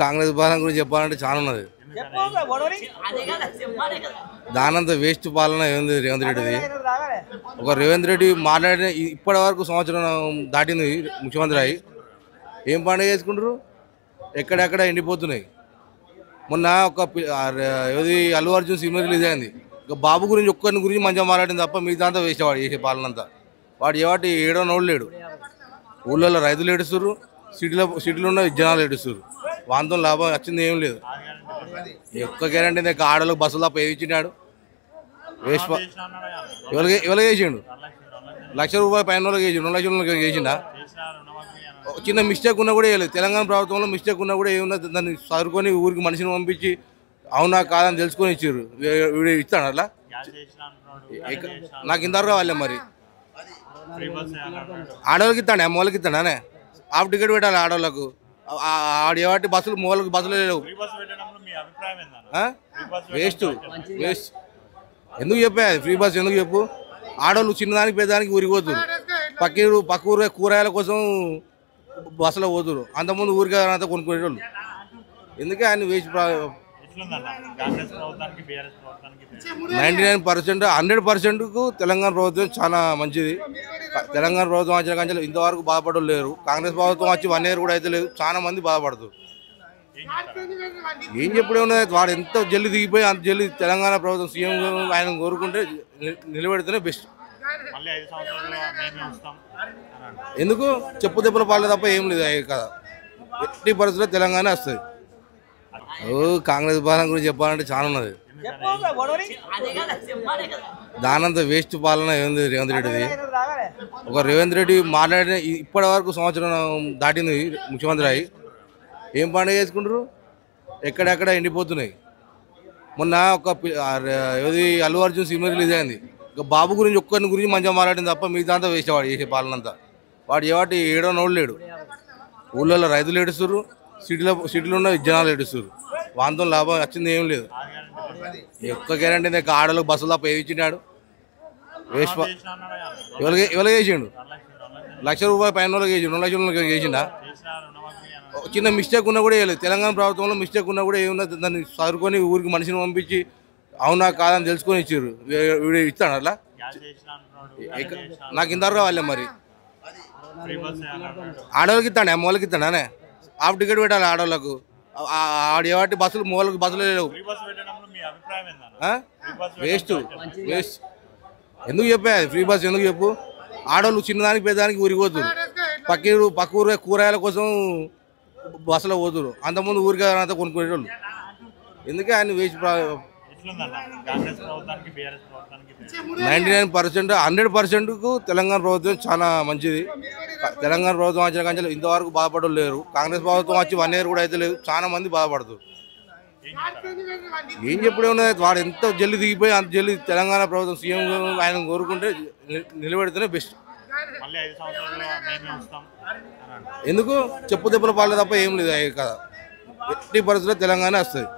కాంగ్రెస్ పాలన గురించి చెప్పాలంటే చాలా ఉన్నది. దానంత వేస్ట్ పాలన ఏంది రేవంత్ రెడ్డిది. ఒక రేవంత్ రెడ్డి మాట్లాడిన ఇప్పటి వరకు సంవత్సరం దాటింది ముఖ్యమంత్రి అయ్యి. ఏం పండుగ చేసుకుంటారు? ఎక్కడెక్కడ ఎండిపోతున్నాయి. మొన్న ఏది అల్లు అర్జున్ సినిమా రిలీజ్ అయింది. ఇక బాబు గురించి ఒక్కరిని గురించి మంచిగా మాట్లాడింది తప్ప మిగతా వేస్ట్ వాడు చేసే పాలన అంతా. వాడు ఏవాటి ఏడో నోడు లేడు. ఊళ్ళో రైతులు ఏడుస్తున్నారు, సిటీలో ఉన్న జనాలు ఏడుస్తున్నారు. వాంతో లాభం వచ్చింది ఏం లేదు. ఒక్క గ్యారంటీ ఆడలకు బస్సులు తప్ప ఏమి ఇచ్చినాడు? వేస్ట్. ఎవరికి చేసిండు? ₹1,00,000 పైన వాళ్ళకి చేసిండు, ₹2,00,000 చేసిండా? చిన్న మిస్టేక్ ఉన్నా కూడా వేయలేదు. తెలంగాణ ప్రభుత్వంలో మిస్టేక్ ఉన్నా కూడా ఏమున్నా దాన్ని చదువుకొని ఊరికి మనిషిని పంపించి అవునా కాదని తెలుసుకొని ఇచ్చారు. వీడు ఇస్తాడు అట్లా. నాకు ఇంతవరకు కావాలి. మరి ఆడవాళ్ళకి ఇస్తాడు, అమ్మవాళ్ళకి ఇస్తాడానే. హాఫ్ టికెట్ పెట్టాలి ఆడవాళ్ళకు. ఆడేవాటి బస్సులు బస్సులు లేవు. Waste waste. ఎందుకు చెప్పే ఫ్రీ బస్ ఎందుకు చెప్పు? ఆడవాళ్ళు చిన్నదానికి పెద్దదానికి ఊరికి పోతురు. పక్క ఊరు కూరగాయల కోసం బస్సులో పోతురు. అంతకుముందు ఊరికి అంతా కొనుక్కునేటోళ్ళు. ఎందుకే ఆయన వేస్ట్. 99% 100%కు తెలంగాణ ప్రభుత్వం చాలా మంచిది. తెలంగాణ ప్రభుత్వం వచ్చిన కానీ ఇంతవరకు బాధపడడం లేరు. కాంగ్రెస్ ప్రభుత్వం వచ్చి 1 year కూడా అయితే లేదు. చాలా మంది బాధపడుతారు. ఏం చెప్పడే ఉన్నది? వాడు ఎంత జల్లి దిగిపోయి అంత జల్లి తెలంగాణ ప్రభుత్వం సీఎం ఆయన కోరుకుంటే నిలబెడితేనే బెస్ట్. ఎందుకు? చెప్పు దెబ్బల పాలే తప్ప ఏం లేదు కదా. ఎట్టి పరిస్థితుల్లో తెలంగాణ వస్తుంది. కాంగ్రెస్ పాలన గురించి చెప్పాలంటే చాలా ఉన్నది. దానంత వేస్ట్ పాలన ఏంది రేవంత్ రెడ్డిది. ఒక రేవంత్ రెడ్డి మాట్లాడిన ఇప్పటి వరకు సంవత్సరం దాటింది ముఖ్యమంత్రి అయ్యి. ఏం పండుగ చేసుకుంటారు? ఎక్కడెక్కడ ఎండిపోతున్నాయి. మొన్న ఏది అల్లు అర్జున్ సినిమా రిలీజ్ అయింది. ఇక బాబు గురించి ఒక్కరిని గురించి మంచిగా మాట్లాడింది తప్ప మిగతా వేస్ట్ వాడు చేసే పాలన అంతా. వాడు ఏవాటి ఏడో నోడు లేడు. ఊళ్ళో రైతులు ఏడుస్తున్నారు, సిటీలో ఉన్న జనాలు ఏడుస్తున్నారు. వాంతో లాభం వచ్చింది ఏం లేదు. ఒక్క గ్యారంటీ ఆడలకు బస్సులు తప్ప ఏమి ఇచ్చినాడు? వేస్ట్. ఎవరికి చేసిండు? ₹1,00,000 పైన వాళ్ళకి చేసిండు, ₹2,00,000 చేసిండా? చిన్న మిస్టేక్ ఉన్నా కూడా వేయలేదు. తెలంగాణ ప్రభుత్వంలో మిస్టేక్ ఉన్నా కూడా ఏమున్నా దాన్ని చదువుకొని ఊరికి మనిషిని పంపించి అవునా కాదని తెలుసుకొని ఇచ్చారు. వీడు ఇస్తాడు అట్లా. నాకు ఇంతవరకు కావాలి. మరి ఆడవాళ్ళకి ఇస్తాడు, అమ్మవాళ్ళకి ఇస్తాడానే. హాఫ్ టికెట్ పెట్టాలి ఆడవాళ్ళకు. ఆడేవాటి బస్సులు లేవు. Waste waste. ఎందుకు చెప్పే ఫ్రీ బస్ ఎందుకు చెప్పు? ఆడవాళ్ళు చిన్నదానికి పెద్దదానికి ఊరికి పోతురు. పక్క ఊరు కూరగాయల కోసం బస్సులో పోతురు. అంతకుముందు ఊరికి అంతా కొనుక్కునేటోళ్ళు. ఎందుకే ఆయన వేస్ట్. 99% 100%కు తెలంగాణ ప్రభుత్వం చాలా మంచిది. తెలంగాణ ప్రభుత్వం వచ్చిన కానీ ఇంతవరకు బాధపడడం లేరు. కాంగ్రెస్ ప్రభుత్వం వచ్చి 1 year కూడా అయితే లేదు. చాలా మంది బాధపడుతారు. ఏం చెప్పడే ఉన్నది? వాడు ఎంత జల్లి దిగిపోయి అంత జల్లి తెలంగాణ ప్రభుత్వం సీఎం ఆయన కోరుకుంటే నిలబెడితేనే బెస్ట్. ఎందుకు? చెప్పు దెబ్బల పాలే తప్ప ఏం లేదు కదా. ఎట్టి పరిస్థితుల్లో తెలంగాణ వస్తుంది.